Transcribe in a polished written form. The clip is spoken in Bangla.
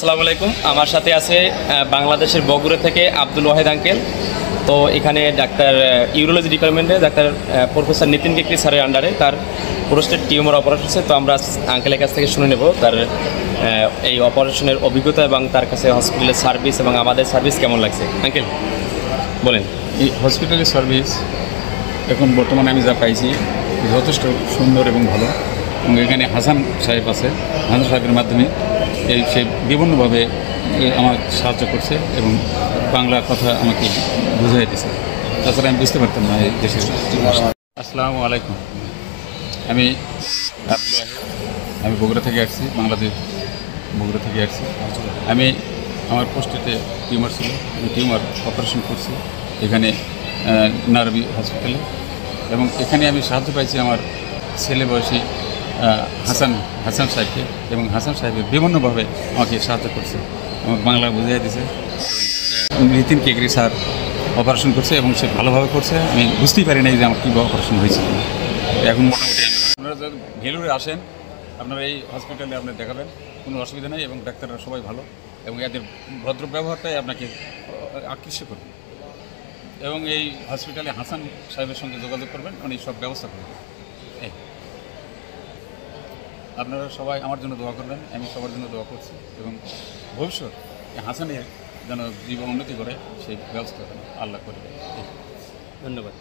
আসসালামু আলাইকুম। আমার সাথে আছে বাংলাদেশের বগুড়া থেকে আব্দুল ওয়াহিদ আঙ্কেল। তো এখানে ডাক্তার ইউরোলজি ডিপার্টমেন্টে ডাক্তার প্রফেসর নিতিন কেকরি স্যারের আন্ডারে তার প্রোস্টেট টিউমার অপারেশন হচ্ছে। তো আমরা আঙ্কেলের কাছ থেকে শুনে নেব তার এই অপারেশনের অভিজ্ঞতা এবং তার কাছে হসপিটালের সার্ভিস এবং আমাদের সার্ভিস কেমন লাগছে। আঙ্কেল বলেন। এই হসপিটালের সার্ভিস এখন বর্তমানে আমি যা পাইছি যথেষ্ট সুন্দর এবং ভালো, এবং এখানে হাসান সাহেব আছে। হাসান সাহেবের মাধ্যমে সে বিভিন্নভাবে আমার সাহায্য করছে এবং বাংলা কথা আমাকে বুঝাই দিছে। তাছাড়া আমি বুঝতে পারতাম না এই দেশের ভাষা। আসসালামু আলাইকুম। আমি বগুড়া থেকে আসছি, বাংলাদেশ বগুড়া থেকে আসছি। আমি আমার পোস্টেতে টিউমার ছিল, আমি টিউমার অপারেশন করছি এখানে নারবি হসপিটালে, এবং এখানে আমি সাহায্য পাইছি আমার ছেলে বয়সী হাসান সাহেবকে, এবং হাসান সাহেবের বিভিন্নভাবে আমাকে সাহায্য করছে, আমাকে বাংলা বুঝিয়ে দিয়েছে। নিতিন কেকরি স্যার অপারেশন করছে এবং সে ভালোভাবে করছে। আমি বুঝতেই পারি নাই যে আমার কীভাবে অপারেশন হয়েছে। এখন মোটামুটি আপনারা যদি ভেলুরে আসেন, আপনারা এই হসপিটালে আপনি দেখাবেন, কোনো অসুবিধা নেই, এবং ডাক্তাররা সবাই ভালো, এবং এদের ভদ্র ব্যবহারটাই আপনাকে আকৃষ্ট করবে। এবং এই হসপিটালে হাসান সাহেবের সঙ্গে যোগাযোগ করবেন, উনি সব ব্যবস্থা করবেন। আপনারা সবাই আমার জন্য দোয়া করবেন, আমি সবার জন্য দোয়া করছি, এবং ভবিষ্যৎ হাসানের যেন জীবন উন্নতি করে সেই ব্যবস্থা আল্লাহ করবে। ধন্যবাদ।